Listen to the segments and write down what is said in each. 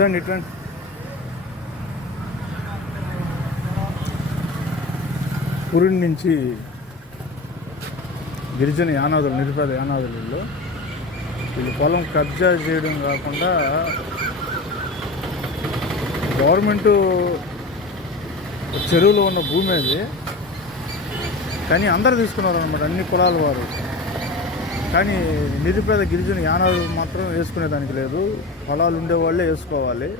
రండి రండి. పురుడి నుంచి గిరిజన యానాదులు, నిరుపేద యానాదులలో వీళ్ళు పొలం కబ్జా చేయడం కాకుండా గవర్నమెంటు చెరువులో ఉన్న భూమి అది, కానీ అందరు తీసుకున్నారు అనమాట, అన్ని కులాల వారు. కానీ నిరుపేద గిరిజన యానాదులు మాత్రం వేసుకునేదానికి లేదు. పొలాలు ఉండేవాళ్ళే వేసుకోవాలి.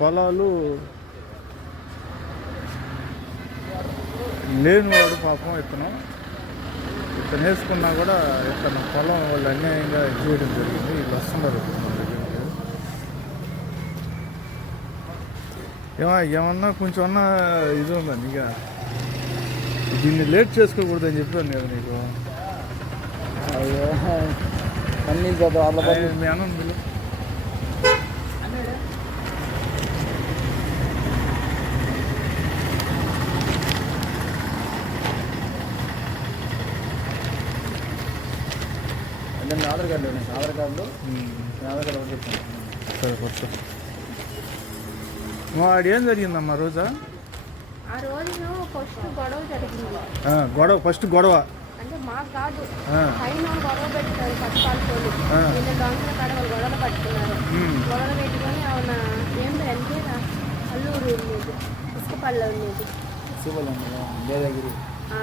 పొలాలు లేనివాడు పాపం ఇతను వేసుకున్నా కూడా ఇతను పొలం వాళ్ళు అన్యాయంగా చేయడం జరిగింది. వీళ్ళు వస్తున్నారు ఏమన్నా కొంచెం అన్నా ఇది ఉందండి. ఇక దీన్ని లేట్ చేసుకోకూడదని చెప్పాను కదా నీకు. అయ్యో అన్నీ మీ అన్నం బిల్లు అంటే ఆధార్ కార్డు ఆధార్ కార్డులో ఆధార్ కార్డు ఒకటి చెప్తాను. సరే కొత్త వాడు ఏం జరిగిందమ్మా రోజా? ఆ రోజు ఫస్ట్ గొడవ జరిగింది. ఫస్ట్ గొడవ అంటే మాకు కాదు, పైన గొడవ పెట్టుకున్నారు పట్టుకోవాలి. నిన్న దొంగల కాడ వాళ్ళు గొడవ పట్టుకున్నారు. గొడవ పెట్టుకొని అవునా ఏం అంటే అల్లూరు ఉండేది, ఇసుకపల్లి ఉండేది,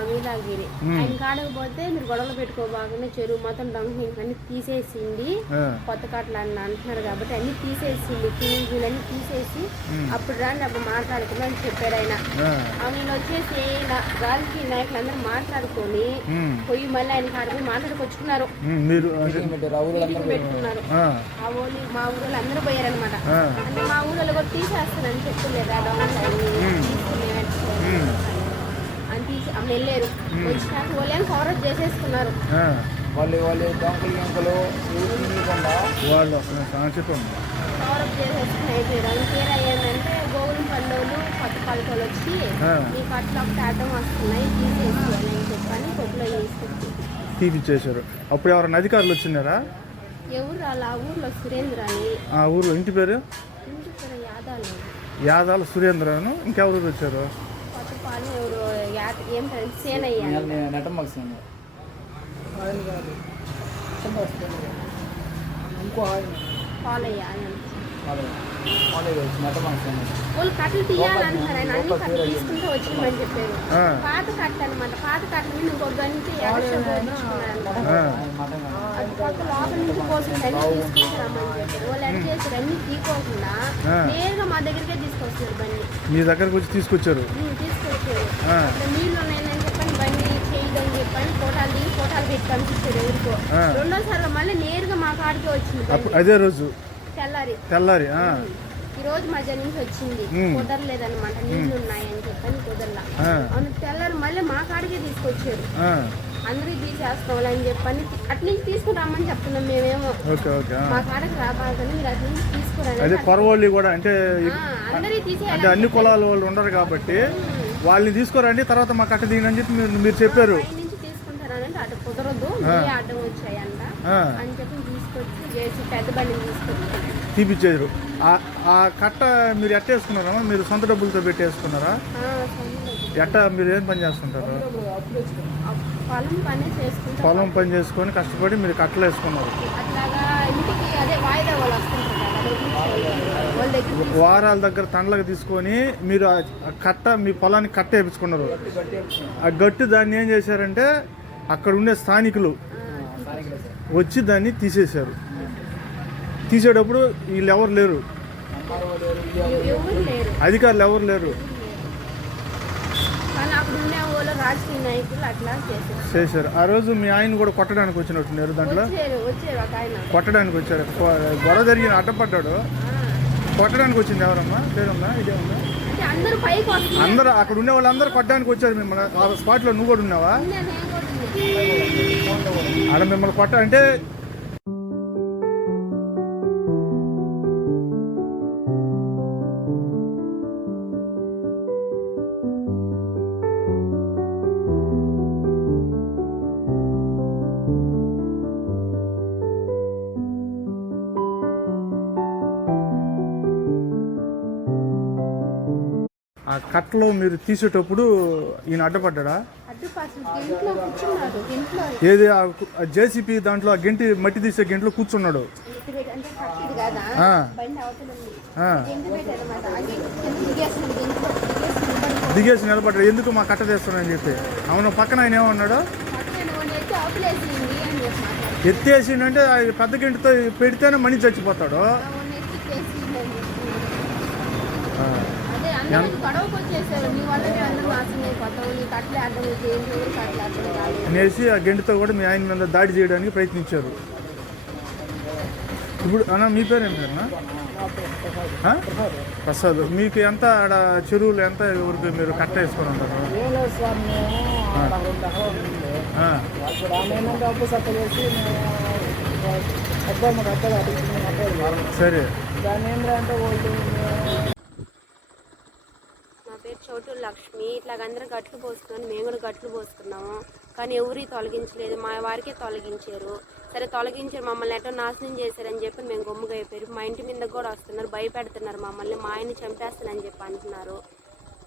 మీలాగిరి. ఆయన కాడకు పోతే మీరు గొడవలు పెట్టుకోబాగానే చెరువు మొత్తం డంకి అన్ని తీసేసింది, కొత్త కాటలు అని అంటున్నారు కాబట్టి అన్ని తీసేసింది, వీళ్ళన్నీ తీసేసి అప్పుడు రాండి అప్పుడు మాట్లాడుకున్నా అని చెప్పాడు ఆయన. ఆయన వచ్చేసి రాజకీయ నాయకులు అందరూ మాట్లాడుకొని పోయి మళ్ళీ ఆయన కాడకు మాట్లాడుకొచ్చుకున్నారు, పెట్టుకున్నారు. ఆ ఊళ్ళు మా ఊళ్ళో అందరూ పోయారనమాట. అంటే మా ఊళ్ళో కూడా తీసేస్తానని చెప్తున్నారు అని తీసి అప్పుడు వెళ్ళారు. వచ్చినాక వాళ్ళని కవరప్ చేసేసుకున్నారు. వాళ్ళు దొంగలు ఇంకలు వాళ్ళు కవరప్ చేసేసుకుని అయిపోయారు. అది పేరు అయ్యిందంటే గోగులు పల్లెలు కొత్త పల్లెలు వచ్చి మీకు అట్లా ఒకటి అడ్డం వస్తున్నాయి తీసేసుకోవాలి అని చెప్పని కొట్టులో వేసుకొచ్చి తీపిచ్చేసారు. అప్పుడు ఎవరైనా అధికారులు వచ్చినారా? ఎవరు రాళ్ళు, ఆ ఊర్లో సురేంద్ర అని. ఆ ఊరు ఇంటి పేరు యాదాల సురేంద్రను. ఇంకెవరు వచ్చారు? కొత్తపాలెం ఎవరు ఏం సేనయ్య ఇంకో పాలయ్య వాళ్ళు కట్టలు తీయాలంటున్నారు. ఆయన అన్ని కట్టలు తీసుకుంటూ వచ్చిందని చెప్పారు. పాత కట్ట అనమాట. పాత కట్ట మీద ఇంకొక గంట అది కొత్త లోపల నుంచి పోతుంది అన్ని తీసుకుంటారమ్మని చెప్పారు. వాళ్ళు ఎంత చేశారు అన్ని తీసుకోకుండా నేరుగా మా దగ్గరికే తీసుకొస్తారు బండి. మీ దగ్గరకు వచ్చి తీసుకొచ్చారు. అట్లా నీళ్ళు ఉన్నాయని చెప్పని బండి చేయదని చెప్పని ఫోటాలు దిగి ఫోటాలు పెట్టి పంపించారు ఎవరికో. రెండోసారి మళ్ళీ నేరుగా మా కాడికే వచ్చింది. అదే రోజు తెల్లారి ఈ రోజు మధ్య నుంచి వచ్చింది. కుదరలేదన్నమాట, నీళ్లు ఉన్నాయని చెప్పని కుదరలా. అవును తెల్లారి మళ్ళీ మా కాడికే తీసుకొచ్చారు. అందరికి తీసేసుకోవాలని చెప్పని అట్నుంచి తీసుకురామని చెప్తున్నాం మేమేమో. మా కాడకి రాబాదని మీరు అటు నుంచి తీసుకురండి. కూడా అంటే అందరికి తీసే అన్ని కులాల వాళ్ళు ఉండరు కాబట్టి వాళ్ళని తీసుకురండి, తర్వాత మా కట్ట దిగని చెప్పి మీరు చెప్పారు. నుంచి తీసుకుంటారనంటే అటు కుదరదు, అడ్డం వచ్చాయంట అని చెప్పి తీసుకొచ్చి చేసి పెద్ద బండిని తీసుకొచ్చి తీపిచ్చారు. ఆ కట్ట మీరు ఎట్ట వేసుకున్నారా? మీరు సొంత డబ్బులతో పెట్టి వేసుకున్నారా? ఎట్ట మీరు ఏం పని చేస్తుంటారు? పొలం పని చేసుకొని కష్టపడి మీరు కట్టలు వేసుకున్నారు. వారాల దగ్గర తండ్లకు తీసుకొని మీరు కట్ట మీ పొలానికి కట్ట వేయించుకున్నారు. ఆ గట్టు దాన్ని ఏం చేశారంటే అక్కడ ఉండే స్థానికులు వచ్చి దాన్ని తీసేశారు. తీసేటప్పుడు వీళ్ళు ఎవరు లేరు, అధికారులు ఎవరు లేరు. చేశారు. ఆ రోజు మీ ఆయన కూడా కొట్టడానికి వచ్చినట్టున్నారు. దాంట్లో కొట్టడానికి వచ్చారు. గొడవ జరిగిన అడ్డపడ్డాడు, కొట్టడానికి వచ్చింది ఎవరమ్మా? పేరుందా? ఇదేమన్నా? అందరూ అక్కడ ఉండే వాళ్ళందరూ కొట్టడానికి వచ్చారు మిమ్మల్ని. ఆ స్పాట్లో నువ్వు కూడా ఉన్నావా? ఆడ మిమ్మల్ని కొట్ట అంటే కట్టలో మీరు తీసేటప్పుడు ఈయన అడ్డపడ్డా? అడ్డుపాటు గెంట్లో కూర్చున్నాడు. గెంట్లో ఏది జేసీపీ దాంట్లో ఆ గెంటి మట్టి తీసే గెంట్లో కూర్చున్నాడు. అంటే కట్టిది కదా ఆ. బండి అవతల ఉంది. ఆ. గెంటు పెట్టాడు అనమాట. ఆ గెంటు దిగేస్తుంది. గెంట్లో దిగేసి నిలబడ్డాడు. ఎందుకు మా కట్ట తీస్తున్నాడని చెప్పి. అవును, పక్కన ఆయన ఏమన్నాడు? పక్కన వాడిని ఎత్తి అవతలేసింది అని చెప్పి మాట్లాడు. ఎత్తేసిండంటే ఆ పెద్ద గెంటితో పెడితేనే మనిషి చచ్చిపోతాడు. వాడిని ఎత్తి చేసింది అని చెప్పి. అదే అందరూ గొడవకు వచ్చేసారు. నీ వల్ల మేము అందరూ నాశనం అయిపోతాం. నీ కట్టలే అర్థం అయితే ఏం చేయరు, కట్టలే అర్థం కాలేదు అనేసి ఆ గెంటితో కూడా మీ ఆయన మీద దాడి చేయడానికి ప్రయత్నించారు. ఇప్పుడు అన్న మీ పేరు ఏం పేరు? ప్రసాద్. మీకు ఎంత ఆడ చెరువులు ఎంత ఊరికి మీరు కట్ట వేసుకొని ఉంటారు? సరే. నా పేరు చోటు లక్ష్మి. ఇట్లాగ అందరూ గట్లు పోసుకున్నాను, మేము కూడా గట్లు పోసుకున్నాము. కానీ ఎవరి తొలగించలేదు, మా వారికే తొలగించారు. సరే తొలగించారు, మమ్మల్ని ఎటో నాశనం చేశారని చెప్పి మేము గమ్ముగా అయిపోయారు. మా ఇంటి మీద కూడా వస్తున్నారు, భయపెడుతున్నారు మమ్మల్ని. మా ఆయన్ని చంపేస్తానని చెప్పి అంటున్నారు.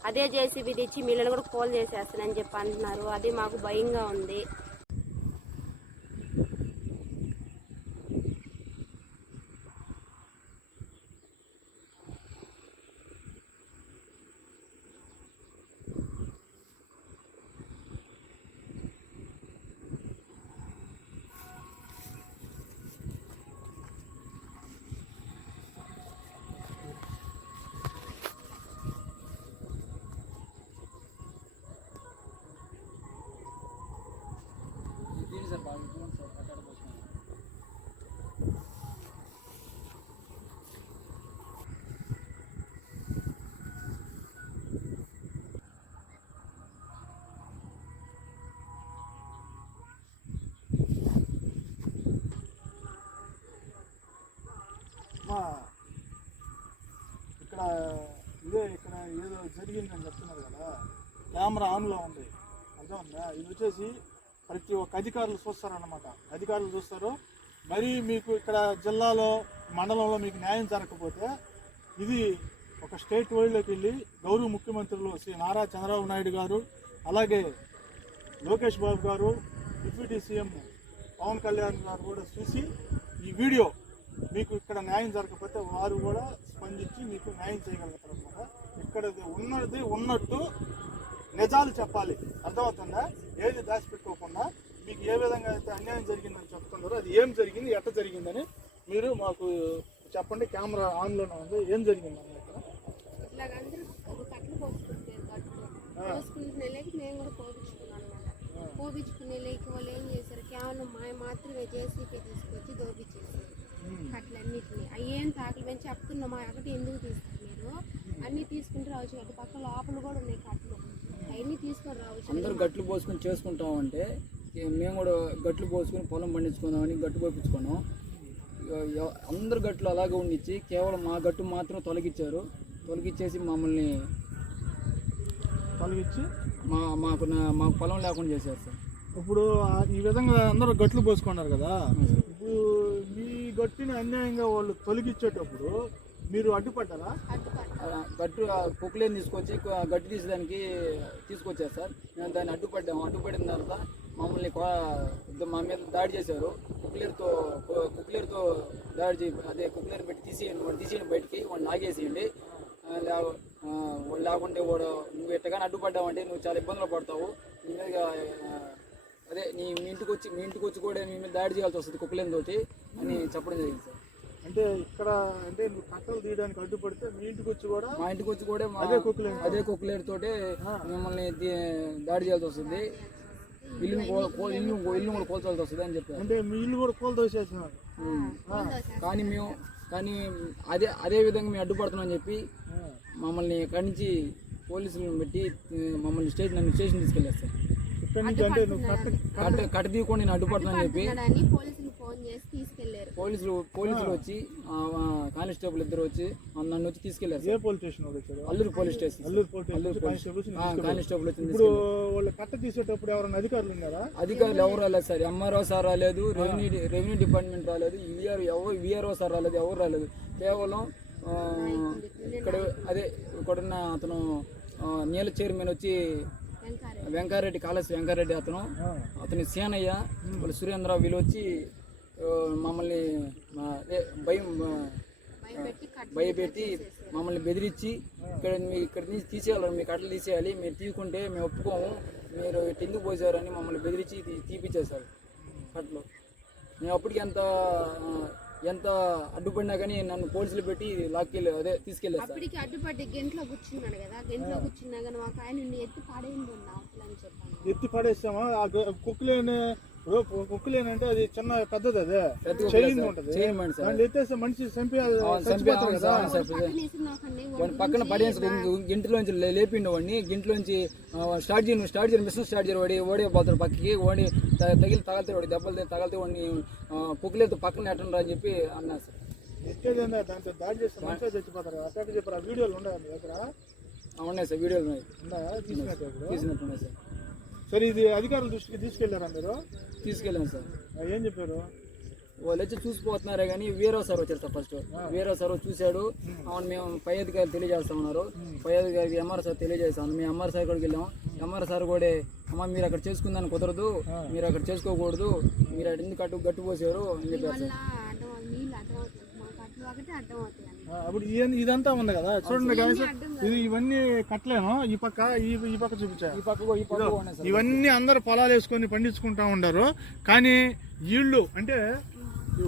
అదే జేసీబీ తెచ్చి మిల్లులు కూడా కోల్ చేసేస్తానని చెప్పి అంటున్నారు. అది మాకు భయంగా ఉంది. ఇక్కడ ఏదో జరిగిందని చెప్తున్నారు కదా, కెమెరా ఆన్లో ఉంది, అర్థమైందా? ఇది వచ్చేసి ప్రతి ఒక్క అధికారులు చూస్తారన్నమాట. అధికారులు చూస్తారు. మరి మీకు ఇక్కడ జిల్లాలో మండలంలో మీకు న్యాయం జరగకపోతే ఇది ఒక స్టేట్ వైడ్లోకి వెళ్ళి గౌరవ ముఖ్యమంత్రులు శ్రీ నారా చంద్రబాబు నాయుడు గారు, అలాగే లోకేష్ బాబు గారు, డిప్యూటీ సీఎం పవన్ కళ్యాణ్ గారు కూడా చూసి ఈ వీడియో మీకు ఇక్కడ న్యాయం జరగకపోతే వారు కూడా స్పందించి మీకు న్యాయం చేయగలుగుతారు అన్నమాట. ఇక్కడ ఉన్నది ఉన్నట్టు నిజాలు చెప్పాలి, అర్థమవుతుందా? ఏది దాచిపెట్టుకోకుండా మీకు ఏ విధంగా అయితే అన్యాయం జరిగిందని చెప్తున్నారో అది ఏం జరిగింది, ఎట్ట జరిగిందని మీరు మాకు చెప్పండి. కెమెరా ఆన్లోనే ఉంది. ఏం జరిగిందన్న ఇక్కడ? పోపించుకునే లేక వాళ్ళు ఏం చేశారు, కేవలం మాత్రమే జేసీపీ తీసుకొచ్చి దోపించేసారు కట్లన్నిటిని. అవి ఏం తాకలు మేము చెప్తున్నాం, ఒకటి ఎందుకు తీస్తారు మీరు? అన్నీ తీసుకుంటూ రావచ్చు కదా, పక్క లోపల కూడా ఉన్నాయి కట్టలు, అవన్నీ తీసుకొని రావచ్చు. అందరూ గట్లు పోసుకొని చేసుకుంటామంటే మేము కూడా గట్లు పోసుకొని పొలం పండించుకుందామని గట్టు పోయించుకున్నాం. అందరు గట్లు అలాగే ఉండిచ్చి కేవలం మా గట్టు మాత్రం తొలగించారు. తొలగించేసి మమ్మల్ని తొలగించి మాకు పొలం లేకుండా చేశారు సార్. ఇప్పుడు ఈ విధంగా అందరూ గట్లు పోసుకున్నారు కదా, ఇప్పుడు మీ గట్టుని అన్యాయంగా వాళ్ళు తొలగించేటప్పుడు మీరు అడ్డుపడ్డారా? గట్టు కుక్కలేని తీసుకొచ్చి గట్టు తీసేదానికి తీసుకొచ్చారు సార్. మేము దాన్ని అడ్డుపడ్డాము. అడ్డుపడిన తర్వాత మమ్మల్ని మా మీద దాడి చేశారు. కుక్లేరుతో దాడి చేసి అదే కుక్లేరు పెట్టి తీసేయండి బయటికి, వాడిని లాగేసేయండి. లేకుంటే వాడు నువ్వు ఎట్టగానే అడ్డుపడ్డావంటే నువ్వు చాలా ఇబ్బందులు పడతావు. నీ మీద అదే మీ ఇంటికి వచ్చి కూడా మీ మీద దాడి చేయాల్సి వస్తుంది కుక్కలేని తోటి అని చెప్పడం జరిగింది సార్. అంటే ఇక్కడ అంటే నువ్వు కట్టలు తీయడానికి అడ్డుపడితే మా ఇంటికి వచ్చి కూడా అదే కుక్కలేరు తోటి మిమ్మల్ని దాడి చేయాల్సి వస్తుంది. ఇల్లు కూడా కోల్చాల్సి వస్తుంది అని చెప్పారు. అంటే మీ ఇల్లు కూడా కోల్తోసేసినారు. కానీ అదే విధంగా మేము అడ్డుపడుతున్నామని చెప్పి మమ్మల్ని ఇక్కడి నుంచి పోలీసులను పెట్టి మమ్మల్ని నన్ను స్టేషన్ తీసుకెళ్ళారు సార్. ఇక్కడ నుంచి అంటే నువ్వు కట్ట తీయకుండా నేను అడ్డుపడుతున్నాను చెప్పి పోలీసులు వచ్చి కానిస్టేబుల్ ఇద్దరు వచ్చి నన్ను వచ్చి తీసుకెళ్లారు. ఏ పోలీస్ స్టేషన్ వచ్చారు? Alluri police station. కానిస్టేబుల్ వచ్చి ఇప్పుడు వాళ్ళు కట్ట తీసేటప్పుడు ఎవరైనా అధికారులు ఉన్నారా? అధికారులు ఎవరు రాలేదు సార్. ఎంఆర్ఓ సార్ రాలేదు, రెవెన్యూ డిపార్ట్మెంట్ రాలేదు, విఆర్ఓ సార్ రాలేదు, ఎవరు రాలేదు. కేవలం ఇక్కడ ఇక్కడున్న అతను నీళ్ళ చైర్మన్ వచ్చి వెంకారెడ్డి కాళేశ్వర వెంకారెడ్డి అతని సేనయ్య వాళ్ళు సురేంద్ర వీళ్ళు వచ్చి మమ్మల్ని భయపెట్టి మమ్మల్ని బెదిరించి ఇక్కడ నుంచి తీసేయాలి, మీ కట్టలు తీసేయాలి, మీరు తీసుకుంటే మేము ఒప్పుకోము, మీరు ఎందుకు పోసారని మమ్మల్ని బెదిరించి తీపిచ్చేసారు కట్టలు. మేము అప్పటికి ఎంత అడ్డుపడినా కానీ నన్ను పోలీసులు పెట్టి లాక్కెళ్ళి తీసుకెళ్ళారు. అప్పటికి అడ్డుపడి గెంట్లో కూర్చున్నాడు కదా, గెంట్లో కూర్చున్నా కానీ మాకు ఆయన ఎత్తి పాడేయండి అని చెప్పాను. ఎత్తి పడేస్తామా? కుక్కులేనంటే అది చిన్న పెద్దది, అదే చైన్ ఉంటుంది, ఎత్తేస్తే మనిషి చంపేస్తారు కదా. పక్కన పడేసి గింటిలోంచి లేపిండు వాడిని, గింటిలోంచి స్టార్ట్ చేయను మిషన్ స్టార్ట్ చేయరు, వాడి ఓడే పోతాడు పక్కకి, ఓడి తగిలితే వాడి దెబ్బలు తగిలితే వాడిని కుక్కులేతో పక్కన ఎట్టండి అని చెప్పి అన్నారు సార్. ఎట్టేది దాంతో దాడి చేస్తే మనిషి చచ్చిపోతారు అట్లా చెప్పారు. ఆ వీడియోలు ఉన్నాయి మీ దగ్గర? ఉన్నాయి సార్, వీడియోలు ఉన్నాయా? తీసినట్టున్నాయి సార్. సరే, ఇది అధికారుల దృష్టికి తీసుకెళ్లారా మీరు? తీసుకెళ్ళాను సార్. ఏం చెప్పారు? వాళ్ళు వచ్చి చూసిపోతున్నారే కానీ వీరో సార్ వచ్చారు సార్. ఫస్ట్ వీరో సార్ చూశాడు, అవును మేము పై అధికారులు తెలియజేస్తామన్నారు. పై అధికారికి ఎంఆర్ సార్ తెలియజేస్తాను. మేము ఎంఆర్ సార్ కూడా వెళ్ళాము. ఎంఆర్ సార్ కూడా అమ్మ మీరు అక్కడ చేసుకుందని కుదరదు, మీరు అక్కడ చేసుకోకూడదు, మీరు ఎందుకు గట్టు పోసారు అని చెప్పారు సార్. అప్పుడు ఇదంతా ఉంది కదా, చూడండి guys, ఇది ఇవన్నీ కట్టలేను. ఈ పక్క చూపించా, ఈ పక్క ఇవన్నీ అందరు పొలాలు వేసుకొని పండించుకుంటా ఉంటారు. కానీ వీళ్ళు అంటే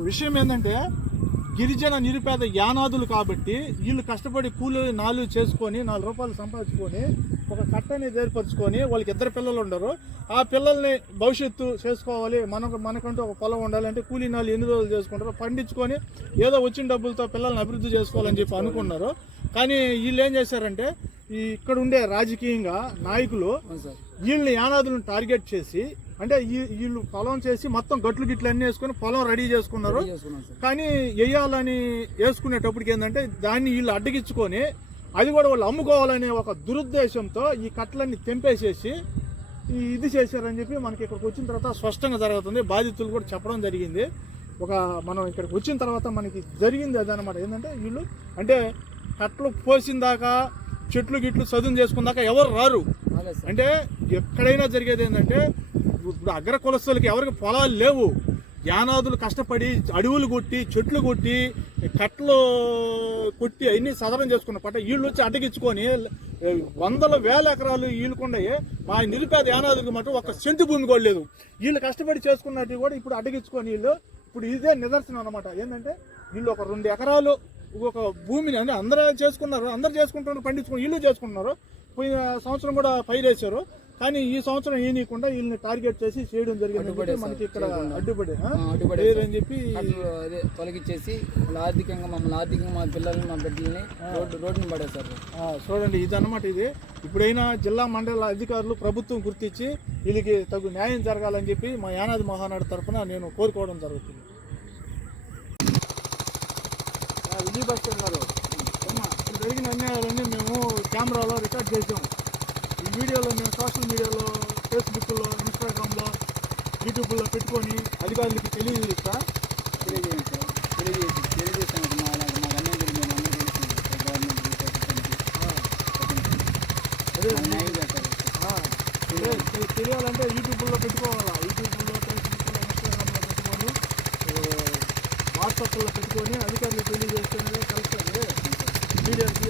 విషయం ఏంటంటే గిరిజన నిరుపేద యానాదులు కాబట్టి వీళ్ళు కష్టపడి కూలి 4 చేసుకొని 4 రూపాయలు సంపాదించుకొని ఒక కట్టని ఏర్పరచుకొని వాళ్ళకి 2 పిల్లలు ఉండరు. ఆ పిల్లల్ని భవిష్యత్తు చేసుకోవాలి, మనకంటూ ఒక పొలం ఉండాలంటే కూలీ 4 ఎన్ని రోజులు చేసుకుంటారో పండించుకొని ఏదో వచ్చిన డబ్బులతో పిల్లల్ని అభివృద్ధి చేసుకోవాలని చెప్పి అనుకున్నారు. కానీ వీళ్ళు ఏం చేశారంటే ఇక్కడ ఉండే రాజకీయంగా నాయకులు వీళ్ళని యానాదులను టార్గెట్ చేసి, అంటే వీళ్ళు పొలం చేసి మొత్తం గట్లు గిట్లు అన్నీ వేసుకొని పొలం రెడీ చేసుకున్నారు. కానీ వేయాలని వేసుకునేటప్పటికి ఏంటంటే దాన్ని వీళ్ళు అడ్డగించుకొని అది కూడా వాళ్ళు అమ్ముకోవాలనే ఒక దురుద్దేశంతో ఈ కట్టలన్నీ తెంపేసేసి ఇది చేశారని చెప్పి మనకి ఇక్కడికి వచ్చిన తర్వాత స్పష్టంగా జరుగుతుంది. బాధితులు కూడా చెప్పడం జరిగింది. మనం ఇక్కడికి వచ్చిన తర్వాత మనకి జరిగింది అదనమాట. ఏంటంటే వీళ్ళు అంటే కట్టలు పోసిన దాకా చెట్లు గిట్లు చదువు చేసుకున్నాక ఎవరు రారు. అంటే ఎక్కడైనా జరిగేది ఏంటంటే ఇప్పుడు అగ్ర కులస్తులకి ఎవరికి పొలాలు లేవు, యానాదులు కష్టపడి అడవులు కొట్టి చెట్లు కొట్టి కట్టలు కొట్టి అవన్నీ సదరం చేసుకున్న పట్ట వీళ్ళు వచ్చి అడ్డగించుకొని 100,000 ఎకరాలు వీళ్ళకుండాయి. మా నిరుపేద యానాదులకు మటు ఒక సెంటు భూమి కూడా లేదు. వీళ్ళు కష్టపడి చేసుకున్నట్టు కూడా ఇప్పుడు అడ్డగించుకొని వీళ్ళు ఇప్పుడు ఇదే నిదర్శనం అనమాట. ఏంటంటే వీళ్ళు ఒక 2 ఎకరాలు ఒక భూమిని అంటే అందరూ చేసుకున్నారు, అందరు చేసుకుంటున్నారు, పండించుకుని వీళ్ళు చేసుకుంటున్నారు. పోయిన సంవత్సరం కూడా పైరేసారు. కానీ ఈ సంవత్సరం ఏనీయకుండా వీళ్ళని టార్గెట్ చేసి చేయడం జరిగింది. మనకి ఇక్కడ అడ్డుపడి అని చెప్పి తొలగించేసి ఆర్థికంగా మా పిల్లల్ని మా బిడ్డల్ని రోడ్డుని పడేశారు. చూడండి, ఇది అన్నమాట. ఇది ఇప్పుడైనా జిల్లా మండల అధికారులు ప్రభుత్వం గుర్తించి వీళ్ళకి తగు న్యాయం జరగాలని చెప్పి మా యానాది మహానాడు తరఫున నేను కోరుకోవడం జరుగుతుంది. విజయ్ భాస్కర్ గారు, ఇప్పుడు జరిగిన అన్యాయాలన్నీ మేము కెమెరాలో రికార్డ్ చేసాం. ఈ వీడియోలో మేము సోషల్ మీడియాలో, ఫేస్బుక్లో, ఇన్స్టాగ్రామ్లో, యూట్యూబ్లో పెట్టుకొని అధికారులకి తెలియజేయండి సార్. తెలియాలంటే యూట్యూబ్లో పెట్టుకోవాలా, యూట్యూబ్లో, ఫేస్బుక్లో, ఇన్స్టాగ్రామ్లో పెట్టుకొని వాట్సాప్లో పెట్టుకొని అధికారులకు తెలియజేస్తేనే కలుస్తుంది. మీడియాకి